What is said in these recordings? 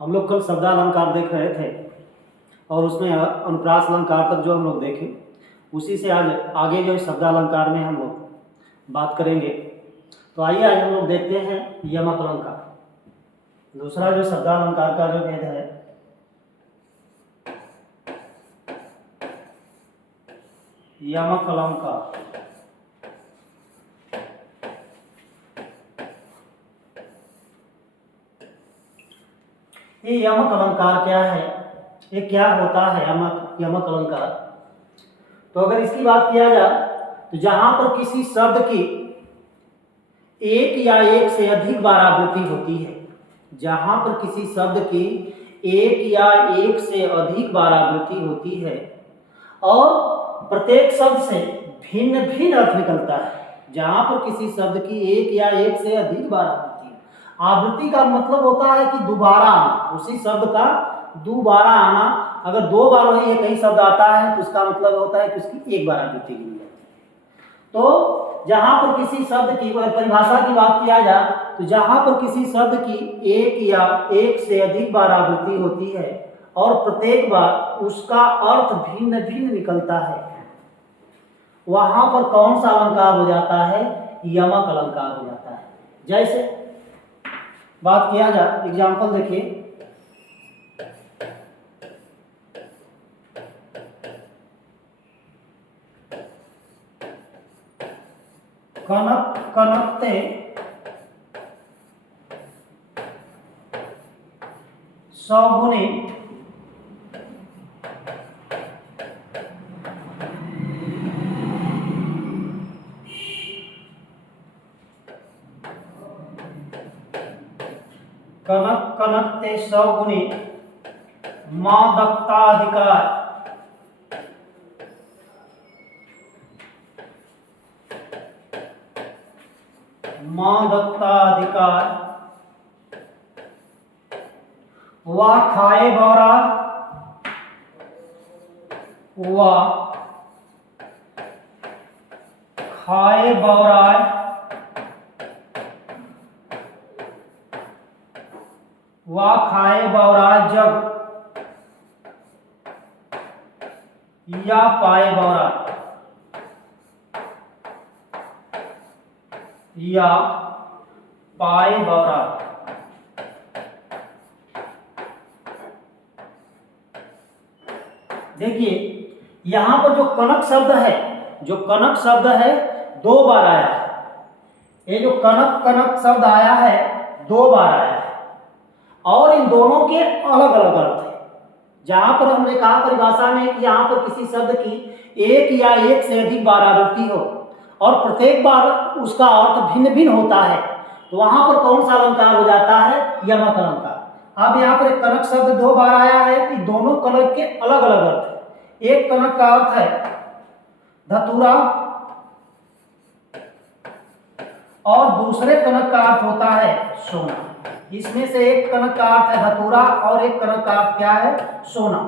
हम लोग कल शब्दालंकार देख रहे थे और उसमें अनुप्रास अलंकार तक जो हम लोग देखे, उसी से आज आगे जो शब्दालंकार में हम लोग बात करेंगे। तो आइए आज हम लोग देखते हैं यमक अलंकार। दूसरा जो शब्दालंकार का जो भेद है, यमक अलंकार। ये यमक अलंकार क्या है, ये क्या होता है यमक अलंकार? तो अगर इसकी बात किया जाए तो जहां पर किसी शब्द की एक या एक से अधिक बार आवृत्ति होती है, जहां पर किसी शब्द की एक या एक से अधिक बार आवृत्ति होती है और प्रत्येक शब्द से भिन्न भिन्न अर्थ निकलता है, जहां पर किसी शब्द की एक या एक से अधिक बार आवृत्ति का मतलब होता है कि दोबारा आना, उसी शब्द का दोबारा आना। अगर दो बार वही एक ही शब्द आता है तो उसका मतलब होता है कि उसकी एक बार आवृत्ति गिनी जाती है। तो जहां पर किसी शब्द की परिभाषा की बात किया जाए तो जहां पर किसी शब्द की एक या एक से अधिक बार आवृत्ति होती है और प्रत्येक बार उसका अर्थ भिन्न भिन्न निकलता है, वहां पर कौन सा अलंकार हो जाता है? यमक अलंकार हो जाता है। जैसे बात किया जाए, एग्जाम्पल देखिए, कनक कनकते सौगुनी कनक कनकते सौगुनी मादकताधिकार मादकताधिकार व खाए बौरा व खाए बौराय वा खाए बौराय जब या पाए बौराय या पाए बौराय। देखिए यहां पर जो कनक शब्द है दो बार आया है। ये जो कनक कनक शब्द आया है दो बार आया है और इन दोनों के अलग अलग अर्थ है। जहां पर हमने कहा परिभाषा में कि यहां पर किसी शब्द की एक या एक से अधिक बार आवृत्ति हो और प्रत्येक बार उसका अर्थ भिन्न भिन्न होता है, तो वहां पर कौन सा अलंकार हो जाता है? यमक अलंकार। अब यहाँ पर एक कनक शब्द दो बार आया है कि दोनों कनक के अलग अलग अर्थ है। एक कनक का अर्थ है धतूरा और दूसरे कनक का अर्थ होता है सोना। इसमें से एक कनक का अर्थ है धतूरा और एक कनक का अर्थ क्या है? सोना।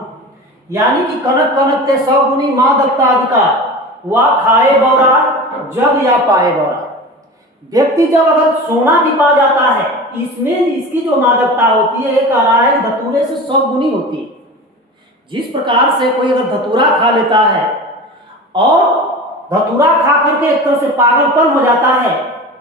यानी कि कनक कनकते सौगुनी मादकताधिकार व खाए बौरा जब या पाए बौरा। व्यक्ति जब अगर सोना भी पा जाता है, इसमें इसकी जो मादकता होती है, एक आ रहा है धतूरे से 100 गुनी होती है। जिस प्रकार से कोई अगर धतूरा खा लेता है और धतूरा खा करके एक तरह से पागलपन हो जाता है,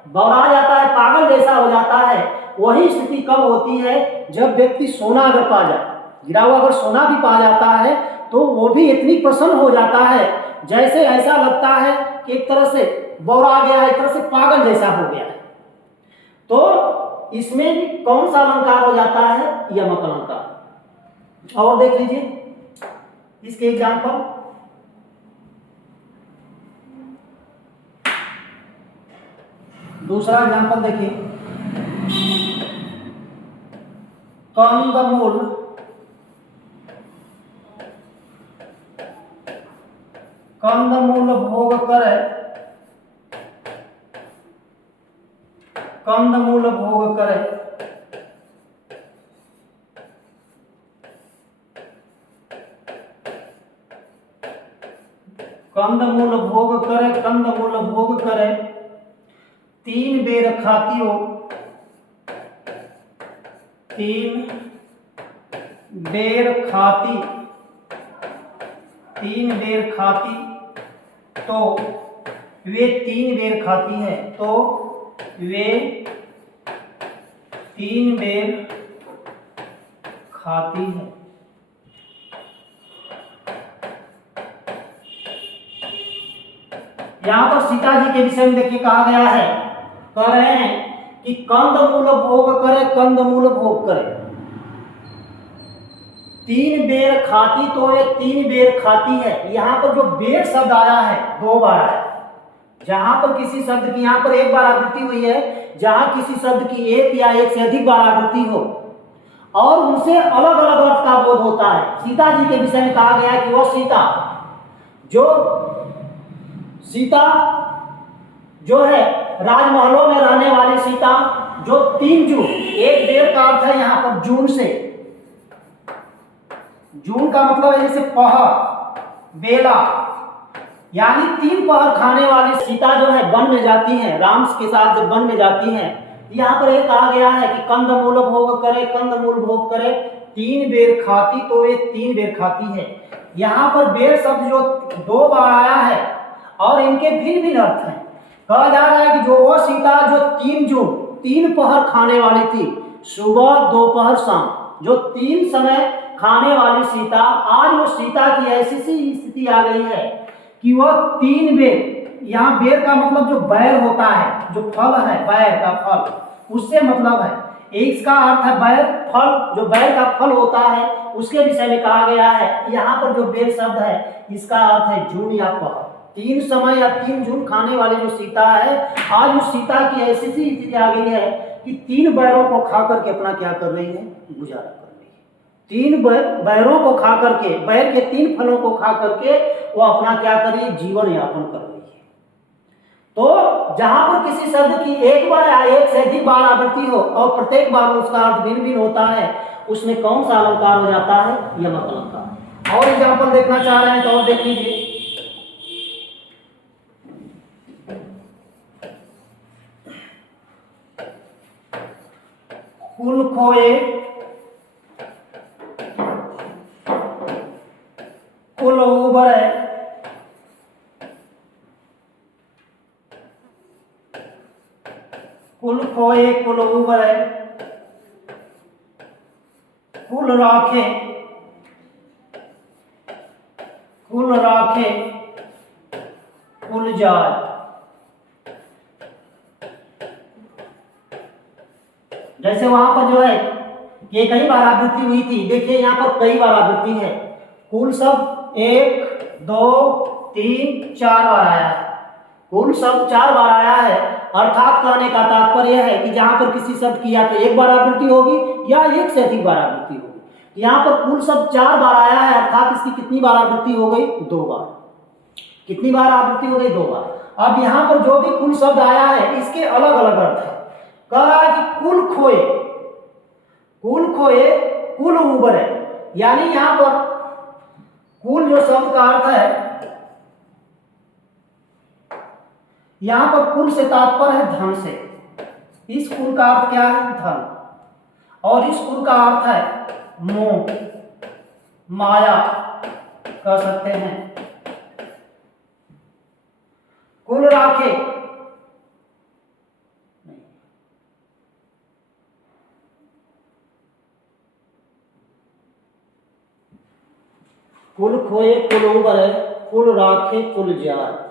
बौरा जाता है, पागल जैसा हो जाता है, वही स्थिति कब होती है? जब व्यक्ति सोना अगर पा जाए, गिरा हुआ अगर सोना भी पा जाता है तो वो भी इतनी प्रसन्न हो जाता है जैसे ऐसा लगता है कि एक तरह से बौरा गया है, एक तरह से पागल जैसा हो गया है। तो इसमें भी कौन सा अलंकार हो जाता है? यमक अलंकार। और देख लीजिए इसके एग्जाम्पल, दूसरा एग्जाम्पल देखिए, कंदमूल कंदमूल भोग करे कंदमूल भोग करे कंदमूल भोग करे तीन बेर खातियो तीन बेर खाती, 3 बेर खाती, तो वे 3 बेर खाती है, तो वे 3 बेर खाती है। यहां पर सीता जी के विषय में देखिए कहा गया है, कह रहे हैं कि कंदमूल भोग करे, कंदमूल भोग करे। 3 बेर खाती, तो वे 3 बेर खाती है। यहाँ पर जो बेर शब्द आया है 2 बार आया। जहां पर किसी शब्द की यहाँ पर एक बार आवृत्ति हुई है, जहां किसी शब्द की एक या एक से अधिक बार आवृत्ति हो और उनसे अलग अलग अर्थ का बोध होता है। सीता जी के विषय में कहा गया है कि वह सीता जो है राजमहलों में रहने वाली सीता, जो 3 जून, एक बेर का अर्थ है यहाँ पर जून से, जून का मतलब है जैसे पहर, बेला, यानी 3 पहर खाने वाली सीता जो है वन में जाती है, राम के साथ जब वन में जाती है। यहाँ पर एक कहा गया है कि कंदमूल भोग करे, कंदमूल भोग करे, 3 बेर खाती, तो वे 3 बेर खाती है। यहाँ पर बेर शब्द जो 2 बार आया है और इनके भिन्न भिन्न अर्थ हैं। कहा जा रहा है कि जो वो सीता जो 3 पहर खाने वाली थी, सुबह दोपहर शाम, जो 3 समय खाने वाली सीता, आज वो सीता की ऐसी सी स्थिति आ गई है कि वह 3 बेर, यहाँ बेर का मतलब जो बैर होता है, जो फल है, बैर का फल, उससे मतलब है। इसका अर्थ है बैर, फल, जो बैर का फल होता है उसके विषय में कहा गया है। यहाँ पर जो बेर शब्द है इसका अर्थ है जून या पहर। 3 समय या 3 जून खाने वाली जो सीता है, आज उस सीता की ऐसी सी स्थिति आ गई है कि 3 बैरों को खा करके अपना क्या कर रही है, गुजारा कर रही है। 3 बैरों को खा करके, बैर के 3 फलों को खा करके वो अपना क्या कर रही है, जीवन यापन कर रही है। तो जहां पर किसी शब्द की एक बार या एक से अधिक बार आवृत्ति हो और प्रत्येक बार उसका अर्थ भिन्न भिन्न होता है, उसमें कौन सा अलंकार हो जाता है, यमक अलंकार। और एग्जाम्पल देखना चाह रहे हैं तो और देख लीजिए। कुल खोए, कुल उबरे, कुल खोए, कुल उबरे, कुल राखे, कुल राखे, कुल जाय। जैसे वहां पर जो है ये कई बार आवृत्ति हुई थी, देखिए यहाँ पर कई बार आवृत्ति है। कुल शब्द 1 2 3 4 बार आया है। कुल शब्द 4 बार आया है, अर्थात कहने का तात्पर्य है कि जहां पर किसी शब्द की या तो एक बार आवृत्ति होगी या एक से अधिक बार आवृत्ति होगी। यहाँ पर कुल शब्द 4 बार आया है, अर्थात इसकी कितनी बार आवृत्ति हो गई, 2 बार। कितनी बार आवृत्ति हो गई, 2 बार। अब यहाँ पर जो भी कुल शब्द आया है इसके अलग अलग अर्थ है। कह रहा है कि कुल खोए, कुल खोए, कुल उबरे, यानी यहां पर कुल जो शब्द का अर्थ है, यहां पर कुल से तात्पर्य है धन से। इस कुल का अर्थ क्या है, धन, और इस कुल का अर्थ है मोह, माया कह सकते हैं। कुल राखे, कुल खोए, कुल उबरे, कुल राखे, कुल जाय।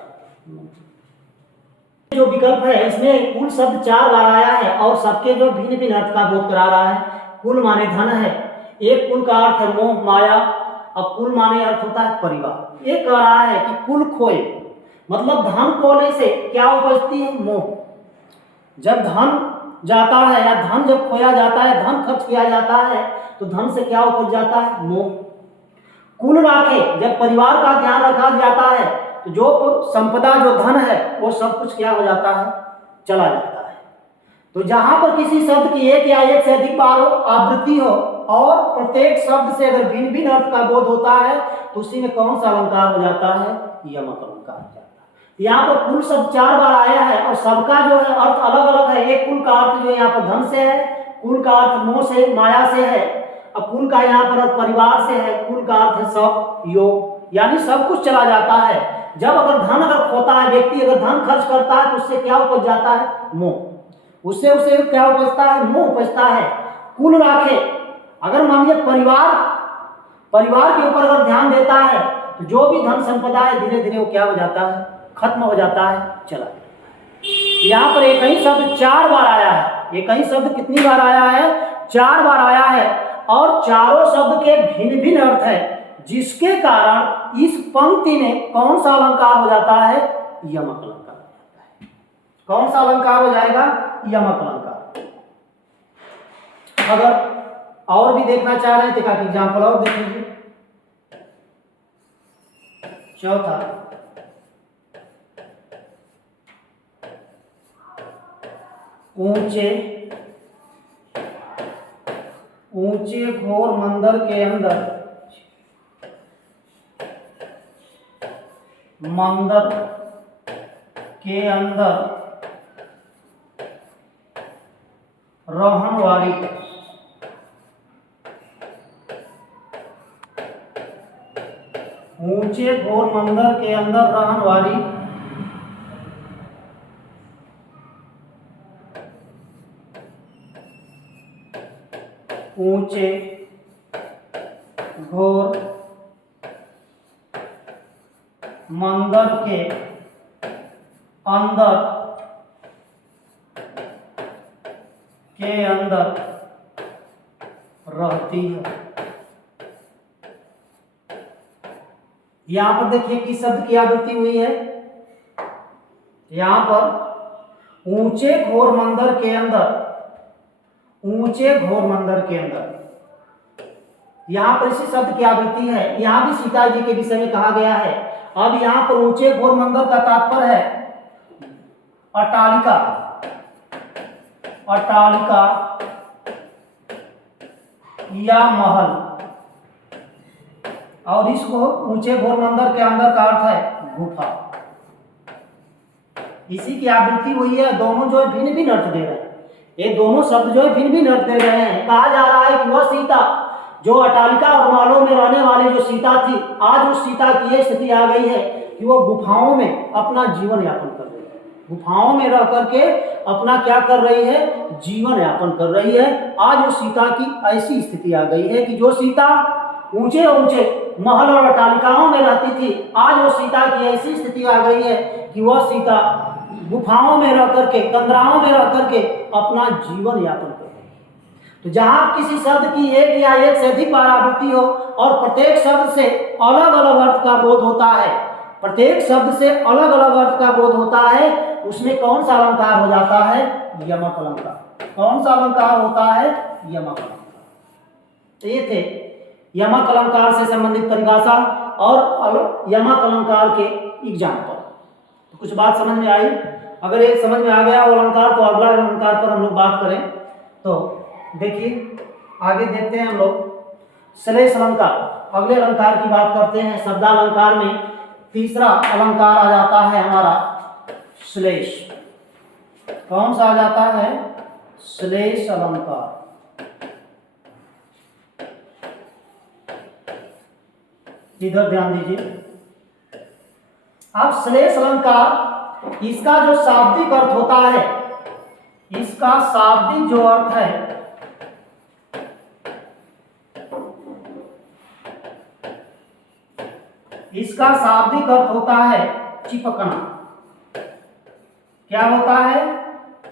जो विकल्प है इसमें कुल शब्द 4 बार आया है और सबके जो भिन्न भिन्न अर्थ का बोध करा रहा है। कुल माने धन है, एक कुल का अर्थ है मोह माया, और कुल माने अर्थ होता है परिवार। एक कह रहा है कि कुल खोए, मतलब धन खोने से क्या उपजती है, मोह। जब धन जाता है या धन जब खोया जाता है, धन खर्च किया जाता है, तो धन से क्या उपज जाता है, मोह। कुल राखे, जब परिवार का ध्यान रखा जाता है तो जो संपदा, जो धन है, वो सब कुछ क्या हो जाता है, चला जाता है। तो जहां पर किसी शब्द की एक या एक से अधिक बार आवृत्ति हो और प्रत्येक शब्द से अगर भिन्न भिन्न अर्थ का बोध होता है, तो उसी में कौन सा अलंकार हो जाता है, यमक अलंकार हो जाता है। यहाँ पर कुल शब्द 4 बार आया है और सबका जो है अर्थ अलग अलग है। एक कुल का अर्थ जो यहाँ पर धन से है, कुल का अर्थ मोह से, माया से है, अब कुल का यहाँ पर परिवार से है, कुल का अर्थ है सब, योग, यानी सब कुछ चला जाता है। जब अगर धन अगर खोता है, व्यक्ति अगर धन खर्च करता है तो उससे क्या उपज जाता है? मोह। उससे उसे क्या उपजता है? मोह उपजता है। कुल राखे, अगर मान लीजिए परिवार के ऊपर अगर ध्यान देता है तो जो भी धन संपदा है धीरे धीरे वो क्या हो जाता है? खत्म हो जाता है, चला जाता है। यहाँ पर एक ही शब्द 4 बार आया है। एक ही शब्द कितनी बार आया है? 4 बार आया है, और चारों शब्द के भिन्न भिन्न अर्थ है, जिसके कारण इस पंक्ति में कौन सा अलंकार हो जाता है? यमक अलंकार हो जाता है। कौन सा अलंकार हो जाएगा? यमक अलंकार। अगर और भी देखना चाह रहे हैं तो एक एग्जाम्पल और देख लीजिए। चौथा, ऊंचे ऊंचे घोर मंदिर के अंदर, मंदिर के अंदर रहन वाली, ऊंचे घोर मंदिर के अंदर रहन वाली ऊंचे घोर मंदिर के अंदर रहती है। यहां पर देखिए किस शब्द की आवृत्ति हुई है? यहां पर ऊंचे घोर मंदिर के अंदर, ऊंचे घोर मंदिर के अंदर, यहां पर इसी शब्द की आवृत्ति है। यहां भी सीता जी के विषय में कहा गया है। अब यहां पर ऊंचे घोर मंदिर का तात्पर्य है अट्टालिका, अट्टालिका या महल, और इसको ऊंचे घोर मंदिर के अंदर का अर्थ है गुफा। इसी की आवृत्ति हुई है। दोनों जो है भिन्न भिन्न अर्थ दे रहे हैं। ये दोनों शब्द जो है भिन्न भिन्न अर्थ दे रहे हैं। कहा जा रहा है कि वह सीता जो अट्टालिका और महलों में रहने वाली जो सीता थी, आज उस सीता की यह स्थिति आ गई है कि वो गुफाओं में अपना जीवन यापन कर रही है। गुफाओं में रह करके अपना क्या कर रही है? जीवन यापन कर रही है। आज उस सीता की ऐसी स्थिति आ गई है कि जो सीता ऊंचे ऊंचे महल और अट्टालिकाओं में रहती थी, आज वो सीता की ऐसी स्थिति आ गई है कि वह सीता गुफाओं में रह करके, कंदराओं में रह करके अपना जीवन यापन कर रही है। तो जहां किसी शब्द की एक या एक से अधिक बार आवृत्ति हो और प्रत्येक शब्द से अलग अलग अर्थ का बोध होता है, प्रत्येक शब्द से अलग अलग अर्थ का बोध होता है, उसमें कौन सा अलंकार हो जाता है? यमक अलंकार। कौन सा अलंकार होता है? यमक अलंकार। ये थे यमक अलंकार से संबंधित परिभाषा और यमक अलंकार के एग्जाम्पल। तो कुछ बात समझ में आई? अगर ये समझ में आ गया वो अलंकार, तो अगला अलंकार पर हम लोग बात करें। तो देखिए आगे देखते हैं हम लोग श्लेष अलंकार। अगले अलंकार की बात करते हैं। शब्दालंकार में तीसरा अलंकार आ जाता है हमारा श्लेष। कौन सा आ जाता है? श्लेष अलंकार। इधर ध्यान दीजिए। अब श्लेष अलंकार, इसका जो शाब्दिक अर्थ होता है, इसका शाब्दिक जो अर्थ है, इसका शाब्दिक अर्थ होता है चिपकना। क्या होता है?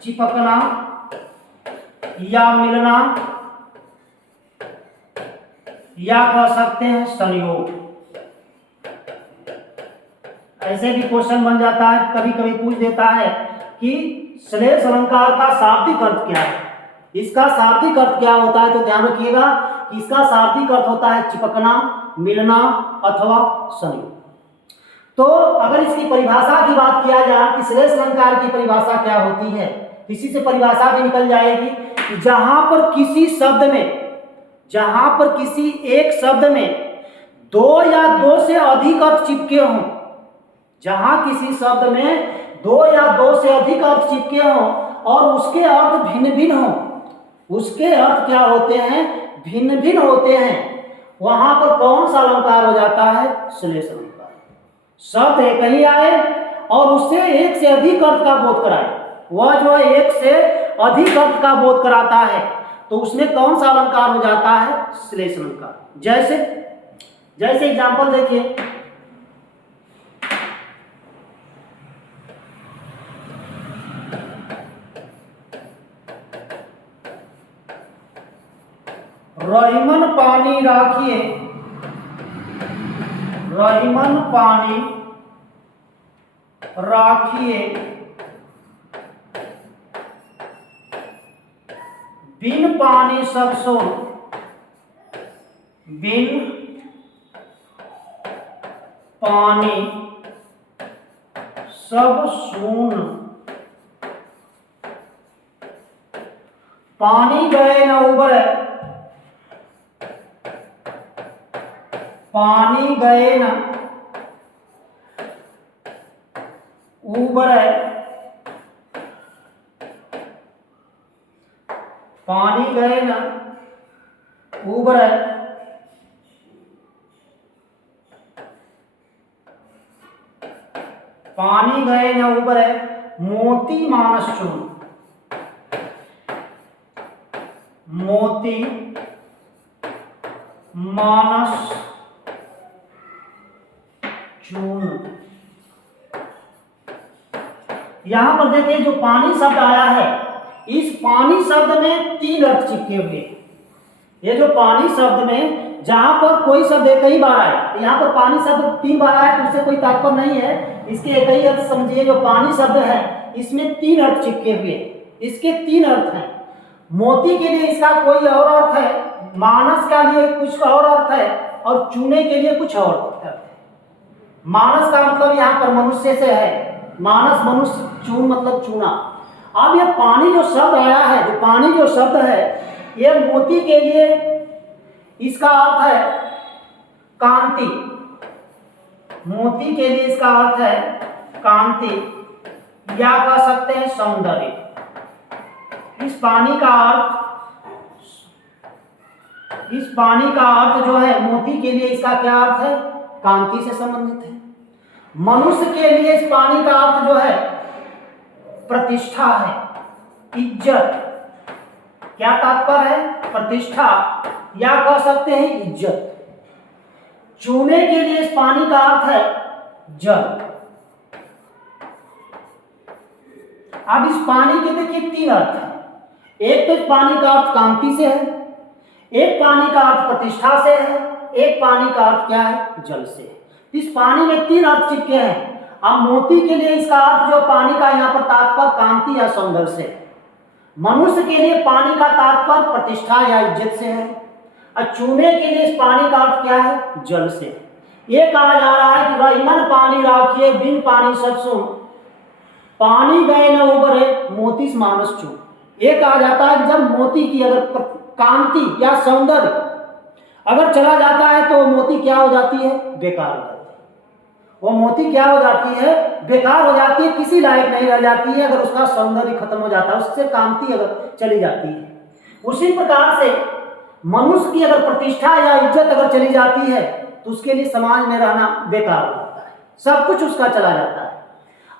चिपकना या मिलना, या कह सकते हैं संयोग। ऐसे भी क्वेश्चन बन जाता है, कभी कभी पूछ देता है कि श्लेष अलंकार का शाब्दिक अर्थ क्या है, इसका शाब्दिक अर्थ क्या होता है। तो ध्यान रखिएगा कि इसका शाब्दिक अर्थ होता है चिपकना, मिलना अथवा संयोग। तो अगर इसकी परिभाषा की बात किया जाए कि श्लेष अलंकार की परिभाषा क्या होती है, इसी से परिभाषा भी निकल जाएगी कि जहां पर किसी शब्द में, जहां पर किसी एक शब्द में दो या दो से अधिक अर्थ चिपके हों, जहां किसी शब्द में दो या दो से अधिक अर्थ चिपके हों और उसके अर्थ भिन्न भिन्न हों, उसके अर्थ क्या होते हैं? भिन्न भिन्न होते हैं, वहां पर कौन सा अलंकार हो जाता है? श्लेष अलंकार। शब्द एक ही आए और उससे एक से अधिक अर्थ का बोध कराए, वह जो है एक से अधिक अर्थ का बोध कराता है, तो उसमें कौन सा अलंकार हो जाता है? श्लेष अलंकार। जैसे जैसे एग्जांपल देखिए, रहीमन पानी राखिए, रहीमन पानी राखिए, बिन पानी सब सोन, बिन पानी सब सून, पानी गए न उबरे, पानी गए न उबरे, पानी गए न उबरे, पानी गए न उबरे, मोती मानस चून, मोती मानस चून। यहां पर देखिए जो पानी शब्द आया है, इस पानी शब्द में तीन अर्थ चिपके हुए। ये जो पानी शब्द में जहां पर कोई शब्द एक ही बार आए, यहाँ पर पानी शब्द 3 बार आया तो उससे कोई तात्पर्य नहीं है, इसके एक ही अर्थ समझिए। जो पानी शब्द है इसमें 3 अर्थ चिपके हुए, इसके 3 अर्थ हैं। मोती के लिए इसका कोई और अर्थ है, मानस का लिए कुछ और अर्थ है, और चूने के लिए कुछ और अर्थ है। मानस का मतलब यहाँ पर मनुष्य से है, मानस मनुष्य, चून मतलब चूना। अब ये पानी जो शब्द आया है, जो पानी जो शब्द है, ये मोती के लिए इसका अर्थ है कांति, मोती के लिए इसका अर्थ है कांति, या कह सकते हैं सौंदर्य। इस पानी का अर्थ, इस पानी का अर्थ जो है मोती के लिए इसका क्या अर्थ है? कांति से संबंधित है। मनुष्य के लिए इस पानी का अर्थ जो है प्रतिष्ठा है, इज्जत। क्या तात्पर्य है? प्रतिष्ठा, या कह सकते हैं इज्जत। चूने के लिए इस पानी का अर्थ है जल। अब इस पानी के देखिए 3 अर्थ हैं। एक तो इस पानी का अर्थ कांति से है, एक पानी का अर्थ प्रतिष्ठा से है, एक पानी का अर्थ क्या है? जल से है। इस पानी में 3 अर्थ चिपके हैं। अब मोती के लिए इसका अर्थ जो पानी का यहाँ पर तात्पर्य कांति या सौंदर्य से है। मनुष्य के लिए पानी का तात्पर्य प्रतिष्ठा या इज्जत से है, और चूने के लिए इस पानी का अर्थ क्या है? जल से। ये कहा जा रहा है कि रहीमन पानी राखिए, बिन पानी सब सून, पानी गए न उबरे, मोती मानस चून। ये कहा जाता है कि जब मोती की अगर कांति या सौंदर्य अगर चला जाता है तो मोती क्या हो जाती है? बेकार हो जाती है। वो मोती क्या हो जाती है? बेकार हो जाती है, किसी लायक नहीं रह जाती है अगर उसका सौंदर्य खत्म हो जाता है, उससे कांति अगर चली जाती है। उसी प्रकार से मनुष्य की अगर प्रतिष्ठा या इज्जत अगर चली जाती है तो उसके लिए समाज में रहना बेकार हो जाता है, सब कुछ उसका चला जाता है।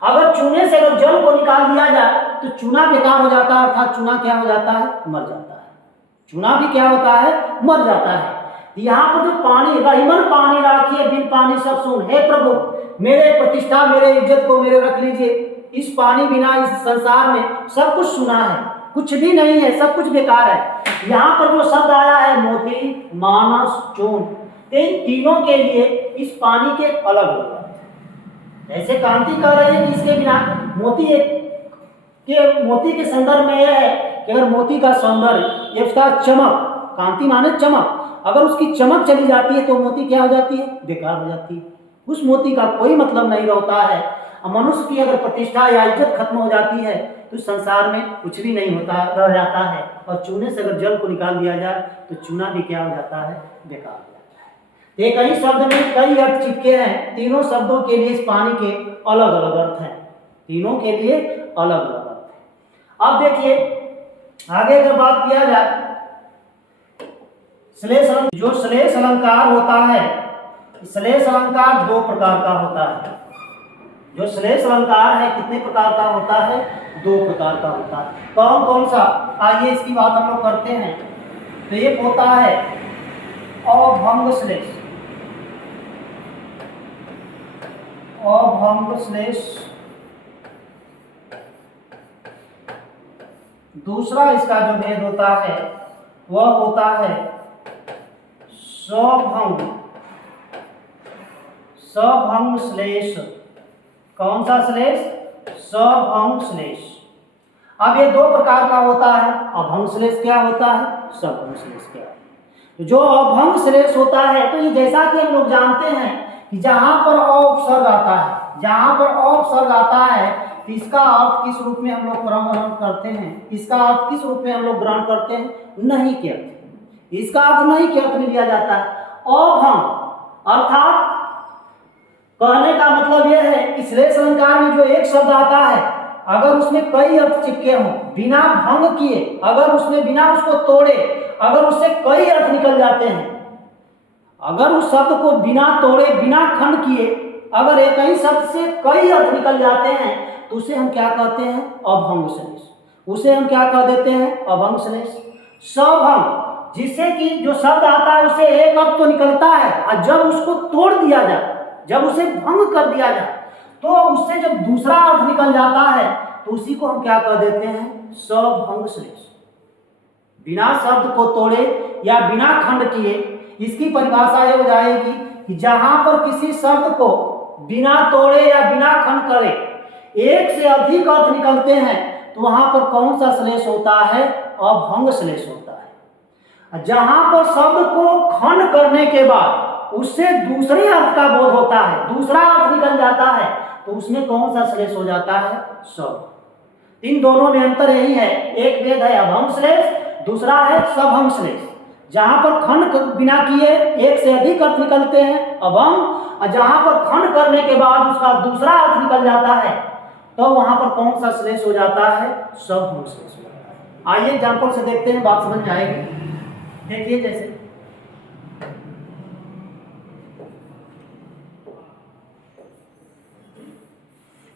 अगर चूने से अगर जल को निकाल दिया जाए तो चूना बेकार हो जाता है, अर्थात चूना क्या हो जाता है? मर जाता है। चूना भी क्या होता है? मर जाता है। यहाँ पर जो पानी, रहीमन पानी राखिए, बिन पानी सब सून। हे प्रभु, मेरे प्रतिष्ठा, मेरे इज्जत को मेरे रख लीजिए। इस पानी बिना इस संसार में सब कुछ सुना है, कुछ भी नहीं है, सब कुछ बेकार है। यहाँ पर जो शब्द आया है मोती, मानस, चून, इन तीनों के लिए इस पानी के अलग अलग है। जैसे कांति कह रहे हैं कि इसके बिना मोती के संदर्भ में यह है कि अगर मोती का सौंदर्य, उसका चमक, कांति माने चमक, अगर उसकी चमक चली जाती है तो मोती क्या हो जाती है? बेकार हो जाती है। उस मोती का कोई मतलब नहीं रहता है। मनुष्य की अगर प्रतिष्ठा या इज्जत खत्म हो जाती है तो संसार में कुछ भी नहीं होता, रह जाता है। और चूने से अगर जल को निकाल दिया जाए तो चूना भी क्या हो जाता है? बेकार हो जाता है। एक ही शब्द में कई अर्थ चिपके हैं, तीनों शब्दों के लिए इस पानी के अलग अलग अर्थ हैं, तीनों के लिए अलग अलग अर्थ हैं। अब देखिए आगे अगर बात किया जाए जो श्लेष अलंकार होता है, श्लेष अलंकार दो प्रकार का होता है। जो श्लेष अलंकार है कितने प्रकार का होता है? दो प्रकार का होता है। कौन कौन सा? आइए इसकी बात हम लोग करते हैं। तो एक होता है अभंग श्लेष, अभंग श्लेष। दूसरा इसका जो भेद होता है वह होता है सभंग, सभंग श्लेष। कौन सा श्लेष? सभंग श्लेष। अब ये दो प्रकार का होता है। अभंग श्लेष क्या होता है, सभंग श्लेष क्या है? जो अभंग श्लेष होता है तो ये जैसा कि हम लोग जानते हैं कि जहां पर अ उपसर्ग आता है, जहां पर अ उपसर्ग आता है तो इसका अर्थ किस रूप में हम लोग ग्रहण करते हैं? इसका अर्थ किस रूप में हम लोग ग्रहण करते हैं? नहीं के अर्थ। इसका अर्थ नहीं के अर्थ में लिया जाता है। अभंग अर्थात कहने का मतलब यह है कि श्लेष अलंकार में जो एक शब्द आता है अगर उसमें कई अर्थ चिपके हों बिना भंग किए, अगर उसमें बिना उसको तोड़े अगर उससे कई अर्थ निकल जाते हैं, अगर उस शब्द को बिना तोड़े बिना खंड किए अगर एक ही शब्द से कई अर्थ निकल जाते हैं तो उसे हम क्या कहते हैं? अभंग श्लेष। उसे हम क्या कह देते हैं? अभंग श्लेष। सभंग, जिससे कि जो शब्द आता है उसे एक अर्थ तो निकलता है और जब उसको तोड़ दिया जाए, जब उसे भंग कर दिया जाए तो उससे जब दूसरा अर्थ निकल जाता है तो उसी को हम क्या कह देते हैं? सभंग श्लेष। बिना शब्द को तोड़े या बिना खंड किए, इसकी परिभाषा ये हो जाएगी कि जहां पर किसी शब्द को बिना तोड़े या बिना खंड करे एक से अधिक अर्थ निकलते हैं तो वहां पर कौन सा श्लेष होता है? अभंग श्लेष होता है। जहां पर शब्द को खंड करने के बाद उससे दूसरे अर्थ का बोध होता है, दूसरा अर्थ निकल जाता है तो उसमें कौन सा श्लेष हो जाता है? सब। इन दोनों में अंतर यही है, एक भेद है अभंग श्लेष, दूसरा है सभंग श्लेष। जहां पर खंड बिना किए एक से अधिक अर्थ निकलते हैं अभंग, और जहां पर खंड करने के बाद उसका दूसरा अर्थ निकल जाता है तो वहां पर कौन सा श्लेष हो जाता है? सभंग श्लेष हो जाता है। आइए एग्जाम्पल से देखते हैं, बात समझ में आएगी। देखिए जैसे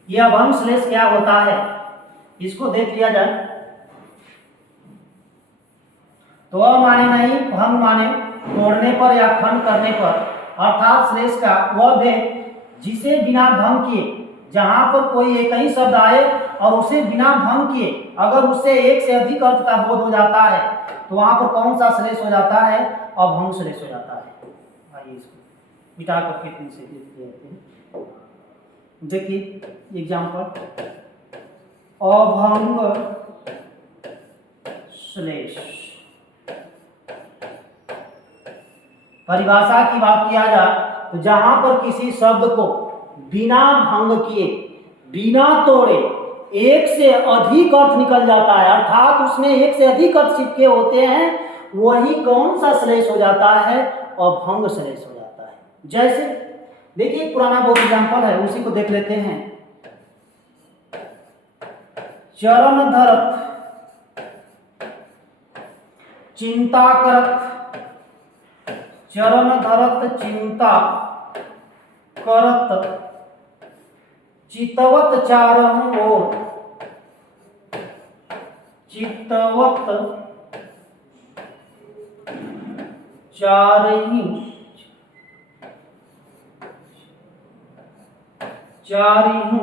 यह अभंग श्लेष क्या होता है इसको देख लिया जाए। तो अ माने नहीं, भंग माने तोड़ने पर या खंड करने पर, अर्थात श्लेष का वह भेद जिसे बिना भंग किए, जहां पर कोई एक ही शब्द आए और उसे बिना भंग किए अगर उससे एक से अधिक अर्थ का बोध हो जाता है तो वहां पर कौन सा श्लेष हो जाता है? अभंग श्लेष हो जाता है। आइए इसको मिटा करके फिर से देखते हैं। देखिए एग्जाम्पल, अभंग श्लेष। परिभाषा की बात किया जाए तो जहां पर किसी शब्द को बिना भंग किए बिना तोड़े एक से अधिक अर्थ निकल जाता है, अर्थात उसमें एक से अधिक अर्थ चिपके होते हैं, वही कौन सा श्लेष हो जाता है? अभंग श्लेष हो जाता है। जैसे देखिए पुराना बहुत एग्जाम्पल है, उसी को देख लेते हैं। चरण धरत चिंता करत, चरण धरत चिंता करत चितवत चारहु ओर, चितवत चारही चारिहु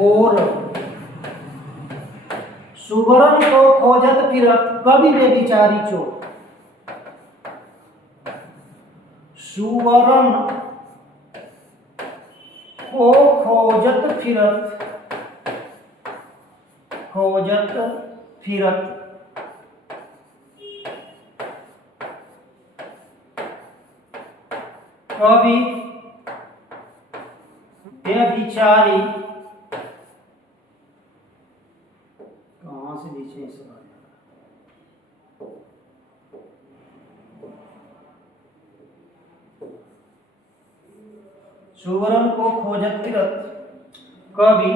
ओर, सुवर्ण को खोजत फिरत कवि में विचारी चोर। सुवर्ण को खोजत फिरत, खोजत फिरत कवि व्यभिचारी, कहां से नीचे से सुवर्ण को खोजत फिरत कवि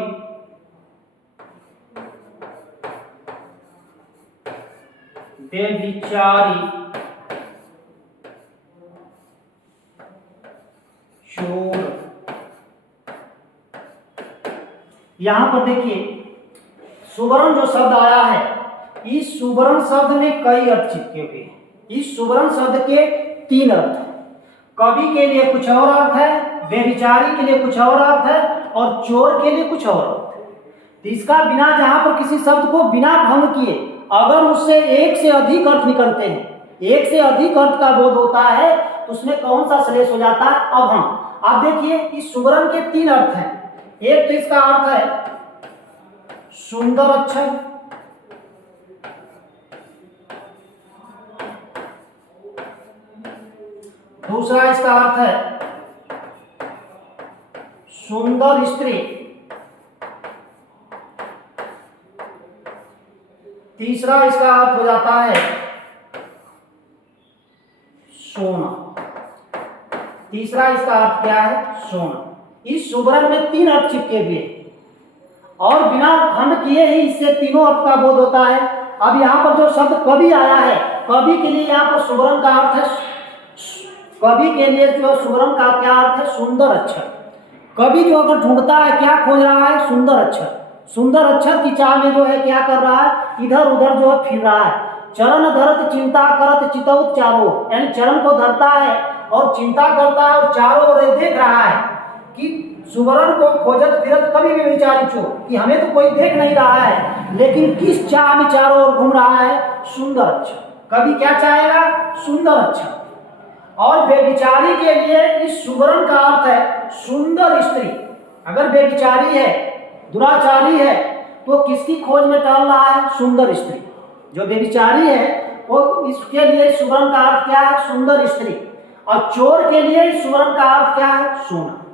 व्यभिचारी, चोर। यहां पर देखिए सुवर्ण जो शब्द आया है, इस सुवर्ण शब्द में कई अर्थ चिपके हुए हैं। इस सुवर्ण शब्द के 3 अर्थ हैं। कवि के लिए कुछ और अर्थ है, व्यभिचारी के लिए कुछ और अर्थ है, और चोर के लिए कुछ और अर्थ है। तो इसका बिना, जहां पर किसी शब्द को बिना भंग किए अगर उससे एक से अधिक अर्थ निकलते हैं, एक से अधिक अर्थ का बोध होता है, तो उसमें कौन सा श्लेष हो जाता है? अभंग। आप देखिए इस सुवर्ण के 3 अर्थ हैं। एक तो इसका अर्थ है सुंदर अक्षर, दूसरा इसका अर्थ है सुंदर स्त्री, तीसरा इसका अर्थ हो जाता है सोना। तीसरा इसका अर्थ क्या है? सोना। इस सुवर्ण में 3 अर्थ चिपके हुए और बिना खंड किए ही इससे तीनों अर्थ का बोध होता है। अब यहाँ पर जो शब्द कवि आया है, कवि के लिए यहाँ पर सुवर्ण का अर्थ है, कवि के लिए जो सुवर्ण का क्या अर्थ है? सुंदर अक्षर। कवि जो अगर ढूंढता है, क्या खोज रहा है? सुंदर अक्षर। सुंदर अक्षर की चाह में जो है क्या कर रहा है? इधर उधर जो है फिर रहा है। चरण धरत चिंता करत चितौत चारों, यानी चरण को धरता है और चिंता करता है और चारों ओर देख रहा है कि सुवर्ण को खोजत फिरत कभी भी विचारी छो कि हमें तो कोई देख नहीं रहा है, लेकिन किस चाह में चारों ओर घूम रहा है? सुंदर अक्षर। कवि क्या चाहेगा? सुंदर अक्षर। और व्यभिचारी के लिए इस सुवर्ण का अर्थ है सुंदर स्त्री। अगर व्यभिचारी है, दुराचारी है, तो किसकी खोज में टहल रहा है? सुंदर स्त्री। जो व्यभिचारी है वो, इसके लिए सुवर्ण का अर्थ क्या है? सुंदर स्त्री। और चोर के लिए सुवर्ण का अर्थ क्या है? सोना।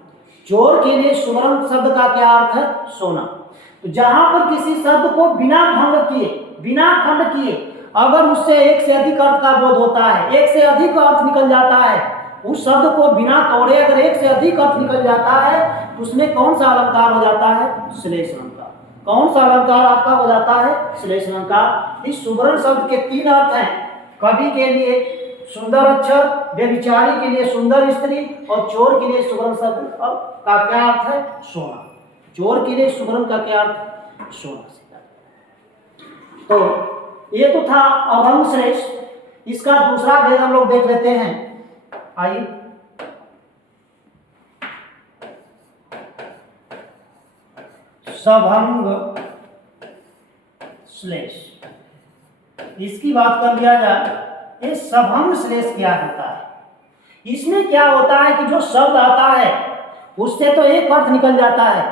चोर के लिए सुवर्ण शब्द का क्या अर्थ है? सोना। तो जहां पर किसी शब्द को बिना भंग किए, बिना खंड किए अगर उससे एक से अधिक अर्थ का बोध होता है, एक से अधिक अर्थ निकल जाता है, उस शब्द को बिना तोड़े अगर एक से अधिक अर्थ निकल जाता है, तो उसमें कौन सा अलंकार हो जाता है? श्लेष अलंकार। कौन सा अलंकार आपका हो जाता है? श्लेष अलंकार। इस सुवर्ण शब्द के 3 अर्थ हैं। कवि के लिए सुंदर अक्षर, व्यभिचारी के लिए सुंदर स्त्री, और चोर के लिए सुवर्ण शब्द का क्या अर्थ है? सोना। चोर के लिए सुवर्ण का क्या अर्थ? सोना। तो ये तो था अभंग श्लेष। इसका दूसरा भेद हम लोग देख लेते हैं। आइए, सभंग श्लेष। इसकी बात कर लिया जाए, ये सभंग श्लेष क्या होता है? इसमें क्या होता है कि जो शब्द आता है उससे तो एक अर्थ निकल जाता है,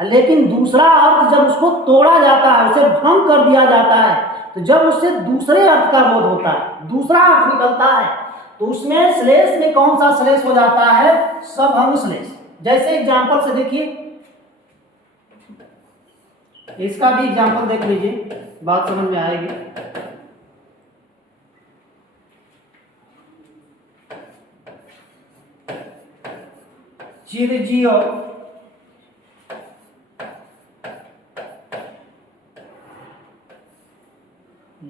लेकिन दूसरा अर्थ जब उसको तोड़ा जाता है, उसे भंग कर दिया जाता है, तो जब उससे दूसरे अर्थ का बोध होता है, दूसरा अर्थ निकलता है, तो उसमें श्लेष में कौन सा श्लेष हो जाता है? सभंग श्लेष। जैसे एग्जांपल से देखिए, इसका भी एग्जांपल देख लीजिए, बात समझ में आएगी। चिरजियो,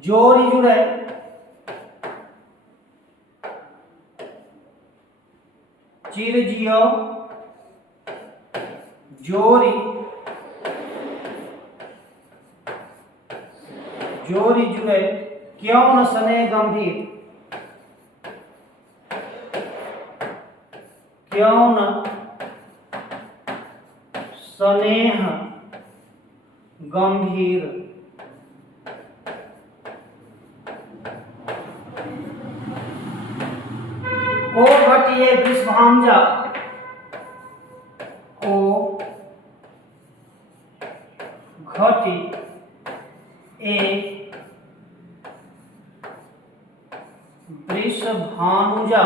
जोरी जुड़े, चिरजियो, जोरी, जोरी जुड़े, क्यों न सने गंभीर, क्यों न स्नेह गंभीर, को घटिए विषभांजा, को घटी ए वृषभानुजा,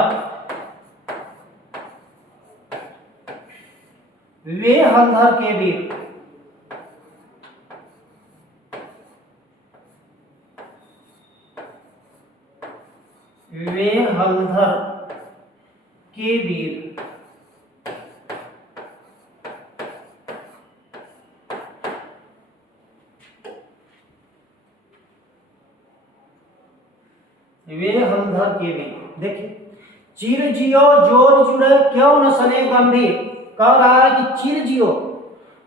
वे हलधर के वीर, वे हलधर के वीर। हलधर के भी। देखिए, चिर जियो जोर जुड़े क्यों न सने गंभीर, कह रहा है कि चिर जियो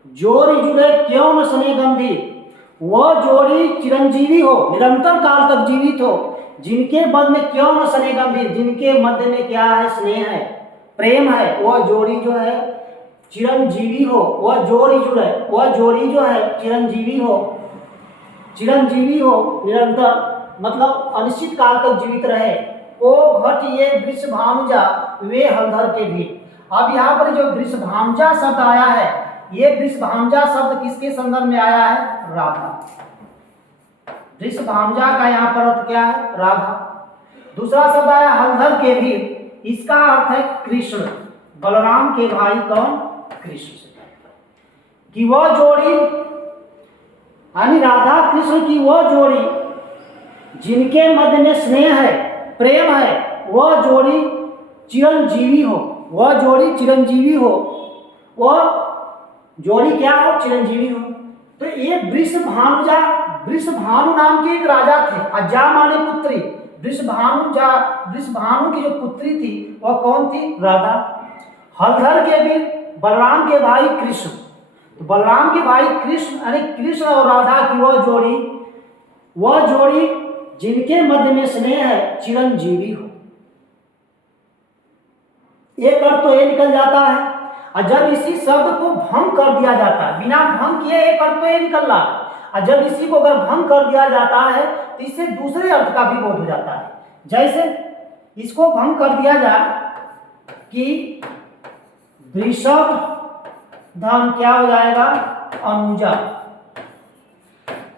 जोर जुड़े क्यों न सने गंभीर, वह जोड़ी चिरंजीवी हो, निरंतर काल तक जीवित हो, जिनके मध्य में क्यों न सने गंभीर, जिनके मध्य में क्या है, स्नेह है, प्रेम है, वह जोड़ी जो है चिरंजीवी हो, वह जोड़ी जुड़े, वह जोड़ी जो है चिरंजीवी हो, चिरंजीवी हो, निरंतर मतलब अनिश्चित काल तक जीवित रहे। ओ घट ये वृषभानुजा वे हलधर के भी। अब यहाँ पर जो वृषभानुजा शब्द आया है, ये वृषभानुजा शब्द किसके संदर्भ में आया है, राधा। वृषभानुजा का यहाँ पर अर्थ क्या है, राधा। दूसरा शब्द आया हलधर के भी, इसका अर्थ है कृष्ण, बलराम के भाई कौन, कृष्ण से, कि वह जोड़ी यानी राधा कृष्ण की वह जोड़ी जिनके मध्य में स्नेह है, प्रेम है, वह जोड़ी चिरंजीवी हो, वह जोड़ी चिरंजीवी हो, वह जोड़ी क्या हो, चिरंजीवी हो। तो ये वृषभानुजा, वृषभानु नाम के एक राजा थे, अजा माने पुत्री, वृषभानुजा, वृषभानु की जो पुत्री थी वह कौन थी, राधा। हलधर के भी बलराम के भाई कृष्ण, तो बलराम के भाई कृष्ण यानी कृष्ण और राधा की वह जोड़ी जिनके मध्य में स्नेह है, चिरंजीवी हो। एक अर्थ तो ये निकल जाता है, और जब इसी शब्द को भंग कर दिया जाता है, बिना भंग किए एक अर्थ तो ये निकल रहा है, और जब इसी को अगर भंग कर दिया जाता है तो इससे दूसरे अर्थ का भी बोध हो जाता है। जैसे इसको भंग कर दिया जाए कि वृषभ धन क्या हो जाएगा, अनुजा।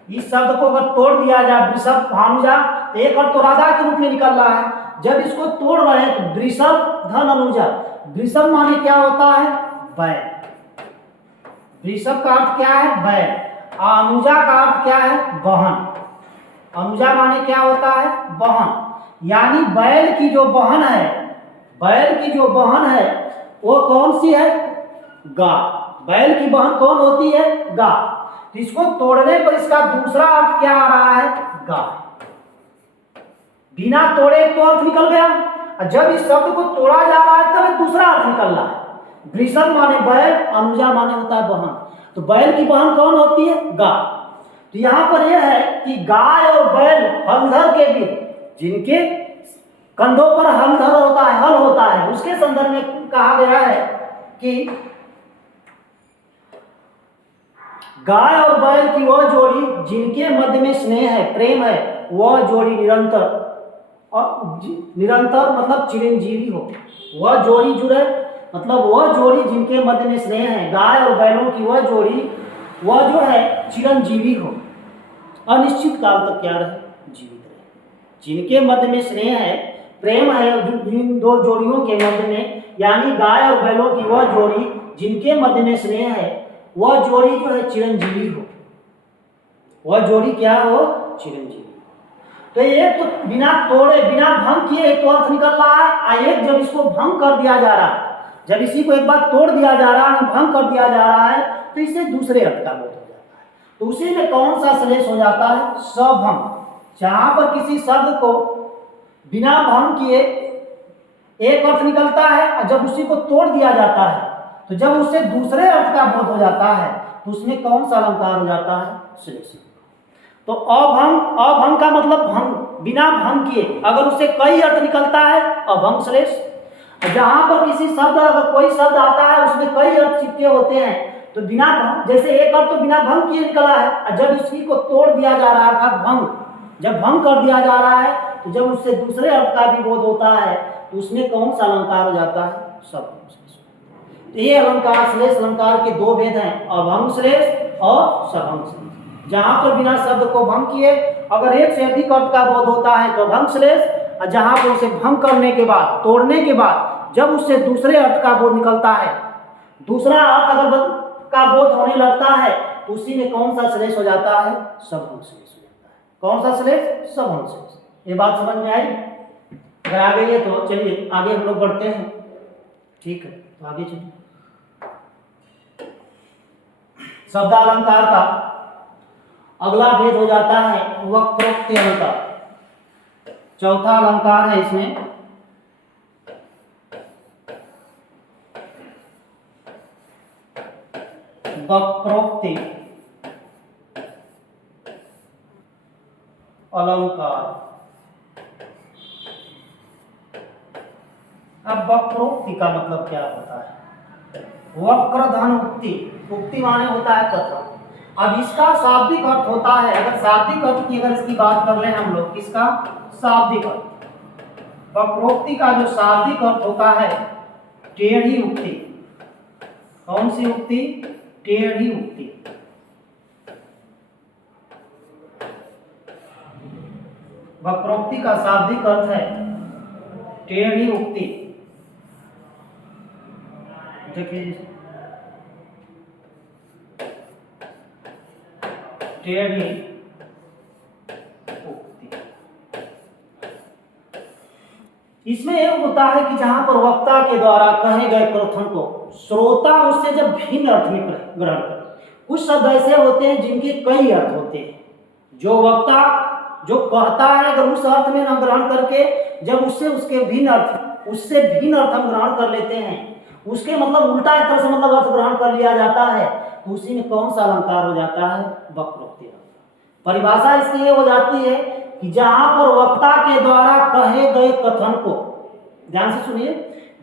इस शब्द को अगर तोड़ दिया जाए वृषभ भानुजा, एक अर्थ तो राधा के रूप में निकल रहा है, जब इसको तोड़ रहे हैं तो वृषभ धन अनुजा, वृषभ माने क्या होता है, बैल, वृषभ का अर्थ क्या है, बैल, अनुजा का अर्थ क्या है, बहन, अनुजा माने क्या होता है, बहन, यानी बैल की जो बहन है, बैल की जो बहन है वो कौन सी है, गाय। बैल की बहन कौन होती है, गाय। इसको तोड़ने पर इसका दूसरा अर्थ क्या आ रहा है, गाय। बिना तोड़े तो अर्थ निकल गया, और जब इस शब्द को तोड़ा जा रहा है तब एक दूसरा अर्थ निकल रहा है। वृषभ माने बैल, अनुजा माने होता है बहन, तो बैल की बहन कौन होती है, गाय। तो यहाँ पर यह है कि गाय और बैल हलधर के भी, जिनके कंधों पर हलधर होता है, हल होता है, उसके संदर्भ में कहा गया है कि गाय और बैल की वह जोड़ी जिनके मध्य में स्नेह है, प्रेम है, वह जोड़ी निरंतर, और निरंतर मतलब चिरंजीवी हो, वह जोड़ी जुड़े मतलब वह जोड़ी जिनके मध्य में स्नेह है, गाय और बैलों की वह जोड़ी, वह जो है चिरंजीवी हो, अनिश्चित काल तक क्या रहे, जीवित रहे। जिनके मध्य में स्नेह है, प्रेम है, जिन दो जोड़ियों के मध्य में, यानी गाय और बैलों की वह जोड़ी जिनके मध्य में स्नेह है, वह जोड़ी जो है चिरंजीवी हो, वह जोड़ी क्या हो, चिरंजीवी। तो एक तो बिना तोड़े, बिना भंग किए एक तो अर्थ निकल रहा है, एक जब इसको भंग कर दिया जा रहा है, जब इसी को एक बार तोड़ दिया जा रहा है, भंग कर दिया जा रहा है, तो इससे दूसरे अर्थ का बोध हो जाता है। तो उसी में कौन सा श्लेष हो जाता है, सभंग। जहां पर किसी शब्द को बिना भंग किए एक अर्थ निकलता है, और जब उसी को तोड़ दिया जाता है, तो जब उससे दूसरे अर्थ का बोध हो जाता है, तो उसमें कौन सा अलंकार हो जाता है, श्लेष। तो अभंग, अभंग का मतलब भंग, बिना भंग किए, अगर उससे कई अर्थ निकलता है, अभंग श्लेष। जहां पर किसी शब्द, अगर कोई शब्द आता है उसमें कई अर्थ चिपके होते हैं, तो बिना भंग, जैसे एक अर्थ तो बिना भंग किए निकला है, और जब इसी को तोड़ दिया जा रहा है, अर्थात भंग, जब भंग कर दिया जा रहा है, तो जब उससे दूसरे अर्थ का भी बोध होता है, तो उसमें कौन सा अलंकार हो जाता है, सभंग। तो ये अलंकार, श्लेष अलंकार के दो भेद हैं, अभंग श्लेष और सभंग श्लेष। जहां पर बिना शब्द को भंग किए अगर एक से अधिक अर्थ का बोध होता है तो भंग श्लेष, और जहां पर उसे भंग करने के बाद, तोड़ने के बाद जब उससे दूसरे अर्थ का बोध निकलता है, दूसरा अर्थ अगर का बोध होने लगता है, तो उसी में कौन सा श्लेष हो जाता है, सभंग श्लेष हो जाता है। कौन सा श्लेष, सभंग श्लेष। ये बात समझ में आई? अगर आ गई है तो चलिए आगे हम लोग बढ़ते हैं। ठीक है, तो आगे चलिए। शब्दालंकार का अगला भेद हो जाता है वक्रोक्ति अलंकार। चौथा अलंकार है इसमें वक्रोक्ति अलंकार। अब वक्रोक्ति का मतलब क्या होता है? वक्र धन उक्ति, उक्ति माने होता है कथन। अब इसका शाब्दिक अर्थ होता है, अगर शाब्दिक अर्थ की अगर इसकी बात कर लें हम लोग, किसका शाब्दिक अर्थ, वक्रोक्ति का जो शाब्दिक अर्थ होता है टेढ़ी उक्ति। कौन सी उक्ति? टेढ़ी उक्ति। वक्रोक्ति का शाब्दिक अर्थ है टेढ़ी उक्ति। देखिए टेढ़ी उक्ति, इसमें यह होता है कि जहां पर वक्ता के द्वारा कहे गए कथन को श्रोता उससे जब भिन्न अर्थ में ग्रहण करे। कुछ शब्द ऐसे होते हैं जिनके कई अर्थ होते हैं, जो वक्ता जो कहता है अगर उस अर्थ में न ग्रहण करके जब उससे उसके भिन्न अर्थ, उससे भिन्न अर्थ हम ग्रहण कर लेते हैं, उसके मतलब उल्टा एक तरह से मतलब अर्थ ग्रहण कर लिया जाता है, तो उसी में कौन सा अलंकार हो जाता है? वक्रोक्ति अलंकार। परिभाषा इसकी ये हो जाती है कि जहां पर वक्ता के द्वारा कहे गए कथन को, ध्यान से सुनिए,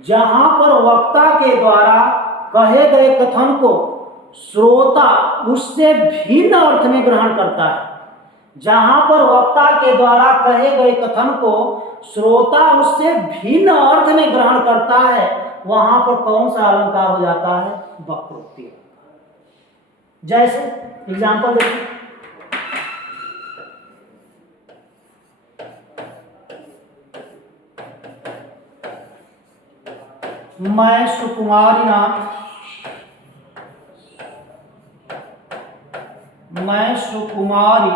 जहां पर वक्ता के द्वारा कहे गए कथन को श्रोता उससे भिन्न अर्थ में ग्रहण करता है, जहां पर वक्ता के द्वारा कहे गए कथन को श्रोता उससे भिन्न अर्थ में ग्रहण करता है, वहां पर कौन सा अलंकार हो जाता है? वक्रोक्ति अलंकार। जैसे एग्जांपल देखिए, मैं सुकुमारी नाथ, मैं सुकुमारी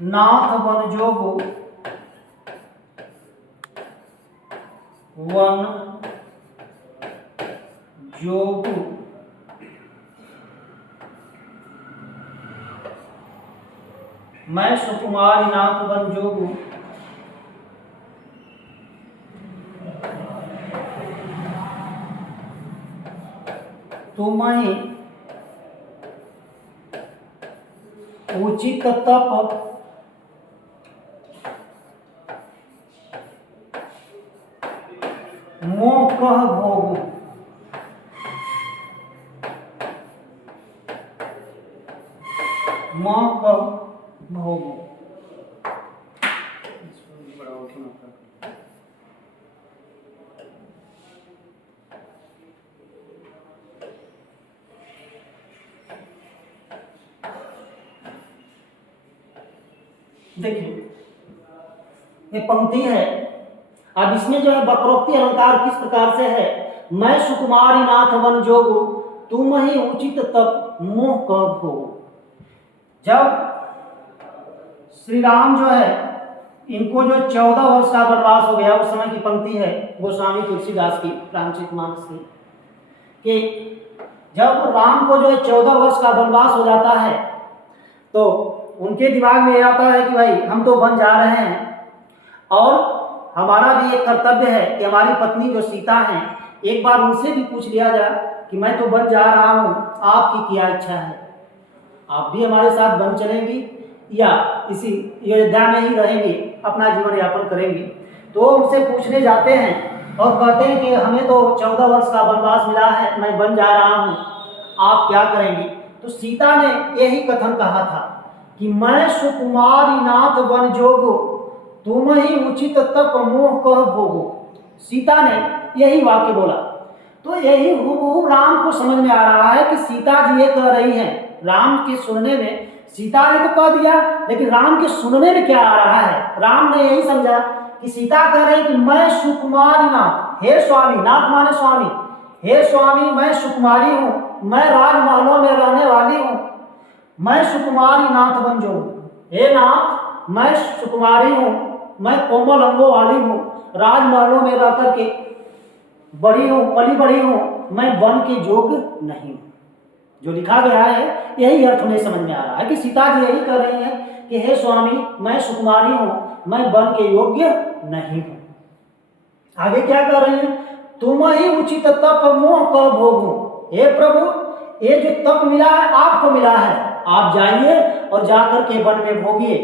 नाथ वन जोगु, वन जोगु, मैं सुकुमारी नाथ वन जोगु, तुम्हें उचित तप मोह कह भोगु। मोह कह भोगु। देखिए ये पंक्ति है। अब इसमें जो है वक्रोक्ति अलंकार किस प्रकार से है? मैं सुकुमारी नाथ वन जोगु, तुम ही उचित तप मोह कब हो। जब श्री राम जो है इनको जो 14 वर्ष का वनवास हो गया, उस समय की पंक्ति है गोस्वामी तुलसीदास की रामचरितमानस की, कि जब राम को जो है 14 वर्ष का वनवास हो जाता है तो उनके दिमाग में आता है कि भाई हम तो वन जा रहे हैं और हमारा भी एक कर्तव्य है कि हमारी पत्नी जो सीता हैं, एक बार उनसे भी पूछ लिया जाए कि मैं तो वन जा रहा हूँ, आपकी क्या इच्छा है, आप भी हमारे साथ वन चलेंगी या इसी अयोध्या में ही रहेंगी, अपना जीवन यापन करेंगी। तो उनसे पूछने जाते हैं और कहते हैं कि हमें तो 14 वर्ष का वनवास मिला है, मैं वन जा रहा हूँ, आप क्या करेंगी? तो सीता ने यही कथन कहा था कि मैं सुकुमारी नाथ वन जोगो, तुम ही उचित तप मोह कह भोगो। सीता ने यही वाक्य बोला। तो यही हूबहू राम को समझ में आ रहा है कि सीता जी ये कह रही हैं। राम के सुनने में, सीता ने तो कह दिया, लेकिन राम के सुनने में क्या आ रहा है? राम ने यही समझा कि सीता कह रही कि मैं सुकुमारी नाथ, हे स्वामी, नाथ माने स्वामी, हे स्वामी मैं सुकुमारी हूँ, मैं राजमहलों में रहने वाली हूँ, मैं सुकुमारी नाथ बन जो, हे नाथ मैं सुकुमारी हूँ, मैं कोमल अंगों वाली हूँ, राजमहलों में रह करके बड़ी हूँ, पली बड़ी हूँ, मैं वन के योग्य नहीं हूँ। जो लिखा गया है यही अर्थ उन्हें समझ में आ रहा है कि सीता जी यही कह रही हैं कि हे स्वामी मैं सुकुमारी हूँ, मैं बन के योग्य नहीं हूं। आगे क्या कह रहे हैं, तुम ही उचित तप मोह कब भोगूं। हे प्रभु, ये जो तप मिला है आपको मिला है, आप जाइए और जाकर के वन में भोगिए,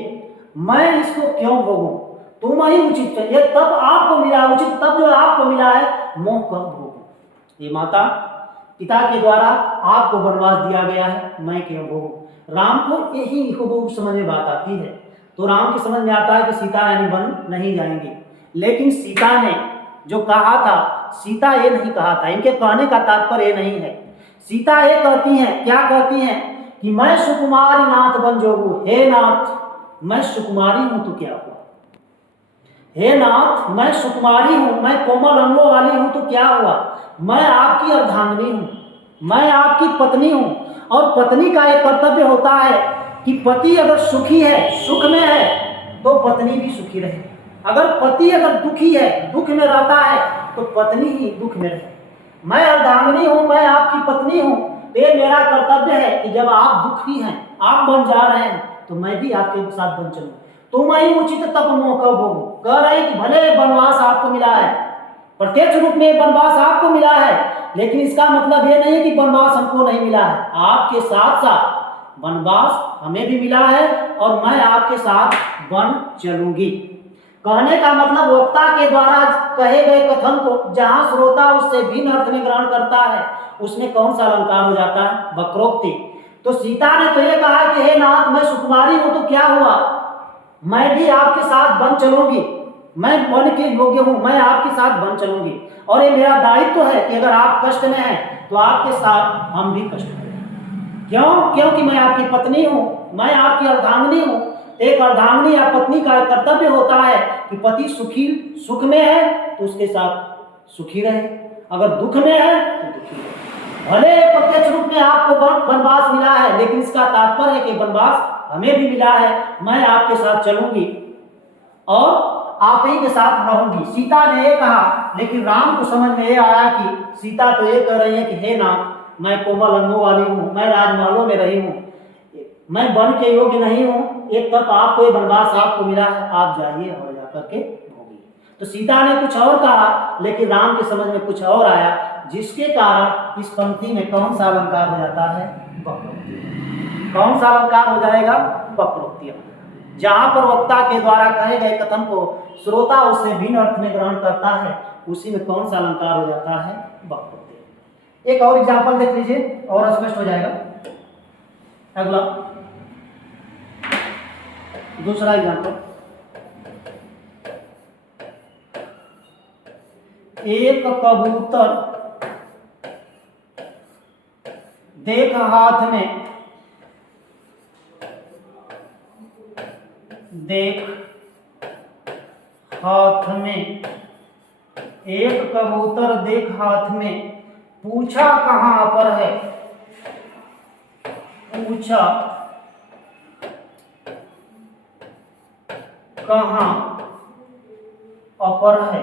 मैं इसको क्यों भोगूं। तुम ही उचित, ये तप आपको मिला, उचित तप जो आपको मिला है, मोह कब भोगूं। ये माता पिता के द्वारा आपको वनवास दिया गया है, मैं क्यों भोगूं। राम को यही हुबहू समझ में बात आती है, तो राम की समझ में आता है कि सीता रानी वन नहीं जाएंगी। लेकिन सीता ने जो कहा था, सीता ये नहीं कहा था, इनके कहने का तात्पर्य ये नहीं है। सीता ये कहती हैं, क्या कहती हैं कि मैं सुकुमारी नाथ बन जोगू। हे नाथ, मैं सुकुमारी हूं तो क्या हुआ। हे नाथ, मैं सुकुमारी हूं, मैं कोमल अंगों वाली हूं तो क्या हुआ। मैं आपकी अर्धांगिनी हूं, मैं आपकी पत्नी हूं। और पत्नी का एक कर्तव्य होता है कि पति अगर सुखी है, सुख में है, तो पत्नी भी सुखी रहे। अगर पति अगर दुखी है, दुख में रहता है, तो पत्नी ही दुख में रहे। मैं अर्धांगिनी हूं, मैं आपकी पत्नी हूं, ये मेरा कर्तव्य है कि जब आप दुखी हैं, आप बन जा रहे हैं, तो मैं भी आपके साथ बन चलूं। तुम ही उचित तप मोह कब भोगूं। कह रहे हैं कि भले वनवास आपको मिला है, प्रत्यक्ष रूप में वनवास आपको मिला है, लेकिन इसका मतलब ये नहीं कि वनवास हमको नहीं मिला है। आपके साथ साथ वनवास हमें भी मिला है और मैं आपके साथ वन चलूंगी। कहने का मतलब वक्ता के द्वारा कहे गए कथन को जहां श्रोता उससे भिन्न अर्थ में ग्रहण करता है, उसमें कौन सा अलंकार हो जाता है, वक्रोक्ति। तो सीता ने तो ये कहा कि हे नाथ, मैं सुकुमारी हूं तो क्या हुआ, मैं भी आपके साथ बन चलूंगी, मैं बन के योग्य हूं, मैं आपके साथ बन चलूंगी। और ये मेरा दायित्व है कि अगर आप कष्ट में हैं तो आपके साथ हम भी कष्ट करें। क्यों, क्योंकि मैं आपकी पत्नी हूं, मैं आपकी अर्धांगिनी हूं। एक अर्धांगिनी या पत्नी का कर्तव्य होता है कि पति सुखी, सुख में है तो उसके साथ सुखी रहे, अगर दुख में है तो दुखी रहे। भले प्रत्यक्ष रूप में आपको वनवास मिला है, लेकिन इसका तात्पर्य है कि वनवास हमें भी मिला है, मैं आपके साथ चलूंगी और आप ही के साथ रहूंगी। सीता ने ये कहा, लेकिन राम को समझ में ये आया कि सीता तो ये कह रही है कि हे नाथ, मैं कोमल अंगों वाली हूँ, मैं राजमहलों में रही हूँ, मैं बन के योग्य नहीं हूँ, एक तप आपको, वनवास आपको मिला है, आप जाइए और जाकर के भोगिए। तो सीता ने कुछ और कहा, लेकिन राम के समझ में कुछ और आया, जिसके कारण इस पंक्ति में कौन सा अलंकार हो जाता है, वक्रोक्ति। कौन सा अलंकार हो जाएगा, वक्रोक्ति। जहां पर वक्ता के द्वारा कहे गए कथन को श्रोता उससे भिन्न अर्थ में ग्रहण करता है, उसी में कौन सा अलंकार हो जाता है, वक्रोक्ति। एक और एग्जांपल देख लीजिए और स्पष्ट हो जाएगा। अगला दूसरा एग्जांपल, एक कबूतर देख हाथ में, देख हाथ में, एक कबूतर देख हाथ में, पूछा कहां पर है, पूछा कहां अपर है,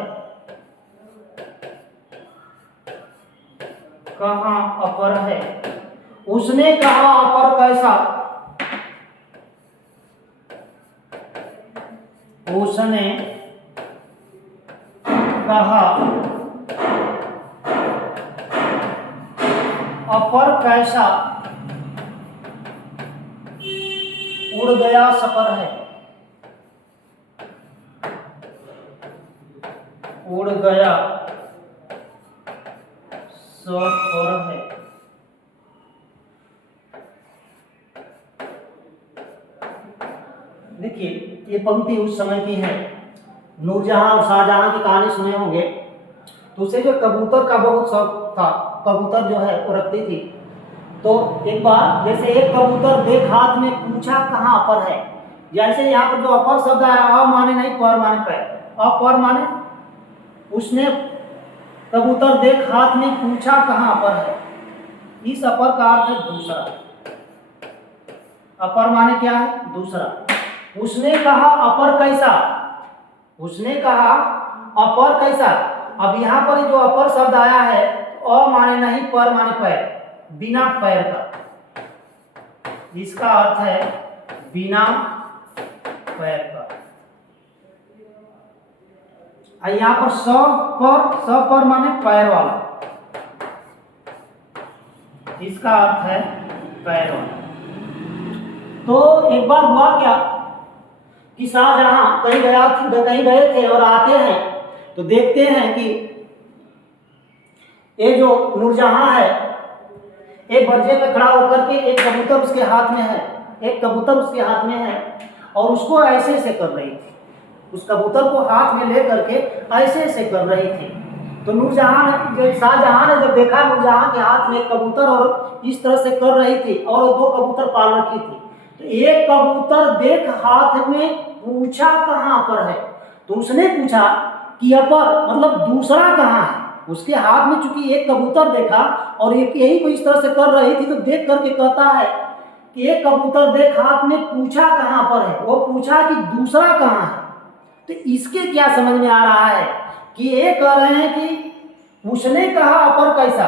कहां अपर है। उसने कहा अपर कैसा, उसने कहा अपर कैसा, उड़ गया सपर है, उड़ गया सपर है। देखिए, ये पंक्ति उस समय की है, नूरजहां और शाहजहां की कहानी सुने होंगे, तो उसे जो कबूतर का बहुत शौक था, कबूतर जो है वो रखती थी। तो एक बार जैसे एक कबूतर देख हाथ में, पूछा कहां अपर है, जैसे यहाँ पर जो अपर शब्द आया, अ माने नहीं, पर माने पैर, अपर माने उसने कबूतर देख हाथ में, पूछा कहां अपर है। इस अपर का अर्थ है दूसरा, अपर माने क्या है, दूसरा। उसने कहा अपर कैसा, उसने कहा अपर कैसा। अब यहाँ पर जो अपर शब्द आया है, अ माने नहीं, पर माने पैर, बिना पैर का, इसका अर्थ है बिना पैर का। यहाँ पर स पर माने पैर वाला, इसका अर्थ है पैर वाला। तो एक बार हुआ क्या कि शाहजहां कहीं गए थे और आते हैं तो देखते हैं कि ये जो नूरजहां है एक बर्जे पे खड़ा होकर के एक कबूतर उसके हाथ में है और उसको ऐसे ऐसे कर रही थी, उस कबूतर को हाथ में ले करके ऐसे ऐसे कर रही थी। तो शाहजहां ने जब देखा नूरजहां के हाथ में एक कबूतर और इस तरह से कर रही थी और दो कबूतर पाल रखी थी, तो एक कबूतर देख हाथ में पूछा कहाँ पर है, तो उसने पूछा कि अपर मतलब दूसरा कहाँ है। उसके हाथ में चूंकि एक कबूतर देखा और एक यही को इस तरह से कर रही थी, तो देख करके कहता है कि एक कबूतर देख हाथ में पूछा कहाँ पर है, वो पूछा कि दूसरा कहाँ है। तो इसके क्या समझ में आ रहा है कि ये कह रहे हैं कि उसने कहा अपर कैसा,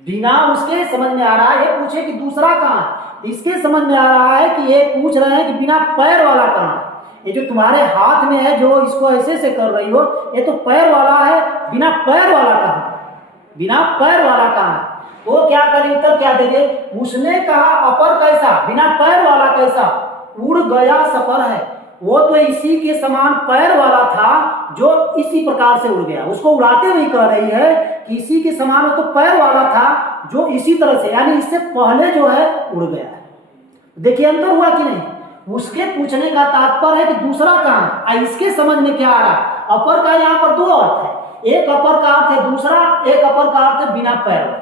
बिना उसके समझ में आ रहा है ये पूछे कि दूसरा कहाँ, इसके समझ में आ रहा है कि ये पूछ रहे हैं कि बिना पैर वाला कहाँ। ये जो तुम्हारे हाथ में है जो इसको ऐसे से कर रही हो, ये तो पैर वाला है, बिना पैर वाला कहाँ, बिना पैर वाला कहाँ। तो क्या करें, उत्तर क्या देंगे, उसने कहा अपर कैसा, बिना पैर वाला कैसा, उड़ गया सफर है। वो तो इसी के समान पैर वाला था जो इसी प्रकार से उड़ गया। उसको उड़ाते हुए कह रही है कि इसी के समान वो तो पैर वाला था जो इसी तरह से, यानी इससे पहले जो है उड़ गया है। देखिए अंतर हुआ कि नहीं। उसके पूछने का तात्पर्य है कि दूसरा कहाँ है, इसके समझ में क्या आ रहा है, अपर का यहाँ पर दो अर्थ है, एक अपर का अर्थ है दूसरा, एक अपर का अर्थ है बिना पैर वाला।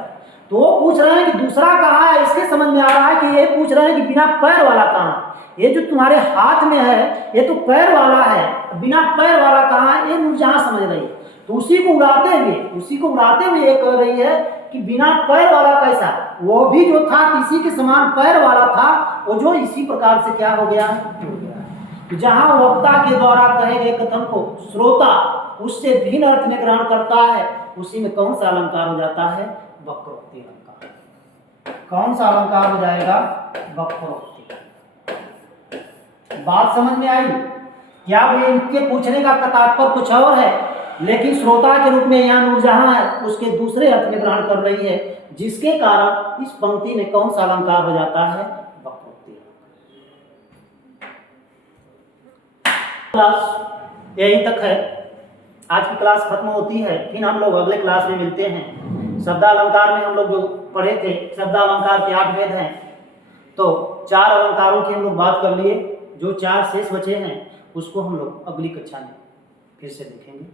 तो वो पूछ रहे हैं कि दूसरा कहाँ है, इसके समझ में आ रहा है कि ये पूछ रहे हैं कि बिना पैर वाला कहाँ। ये जो तुम्हारे हाथ में है ये तो पैर वाला है, बिना पैर वाला कहाँ है, ये नूरजहां समझ रही है। तो उसी को उड़ाते हुए ये कह रही है कि बिना पैर वाला कैसा, वो भी जो था किसी के समान पैर वाला था, वो जो इसी प्रकार से क्या हो गया, हो गया। जहां वक्ता के द्वारा कहे गए कथन को श्रोता उससे भिन्न अर्थ में ग्रहण करता है, उसी में कौन सा अलंकार हो जाता है, वक्रोक्ति अलंकार। कौन सा अलंकार हो जाएगा, वक्रोक्ति। बात समझ में आई क्या। इनके पूछने का तात्पर्य कुछ और है, लेकिन श्रोता के रूप में यहाँ नूरजहां है उसके दूसरे अर्थ में ग्रहण कर रही है, जिसके कारण इस पंक्ति में कौन सा अलंकार हो जाता है, वक्रोक्ति। क्लास यहीं तक है, आज की क्लास खत्म होती है, फिर हम लोग अगले क्लास में मिलते हैं। शब्दालंकार में हम लोग जो पढ़े थे, शब्दालंकार के 8 भेद हैं, तो 4 अलंकारों की हम लोग बात कर लिए, जो 4 शेष बचे हैं उसको हम लोग अगली कक्षा में फिर से देखेंगे।